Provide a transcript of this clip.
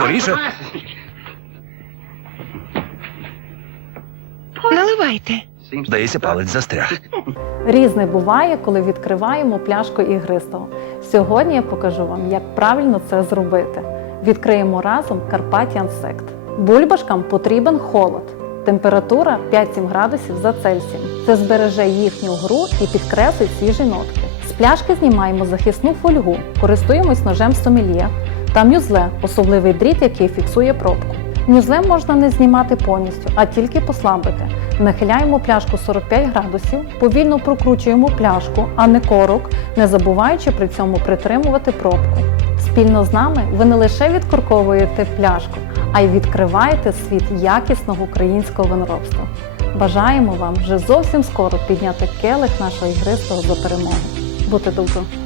скоріше. Наливайте. Здається, палець застряг. Різне буває, коли відкриваємо пляшку ігристого. Сьогодні я покажу вам, як правильно це зробити. Відкриємо разом Carpathian Sect. Бульбашкам потрібен холод. Температура 5-7 градусів за Цельсієм. Це збереже їхню гру і підкреслить свіжі нотки. З пляшки знімаємо захисну фольгу, користуємось ножем сомельє та мюзле, особливий дріт, який фіксує пробку. Мюзле можна не знімати повністю, а тільки послабити. Нахиляємо пляшку 45 градусів, повільно прокручуємо пляшку, а не корок, не забуваючи при цьому притримувати пробку. Спільно з нами ви не лише відкорковуєте пляшку, а й відкриваєте світ якісного українського виноробства. Бажаємо вам вже зовсім скоро підняти келих нашого ігристого за перемогу. Будьте добро!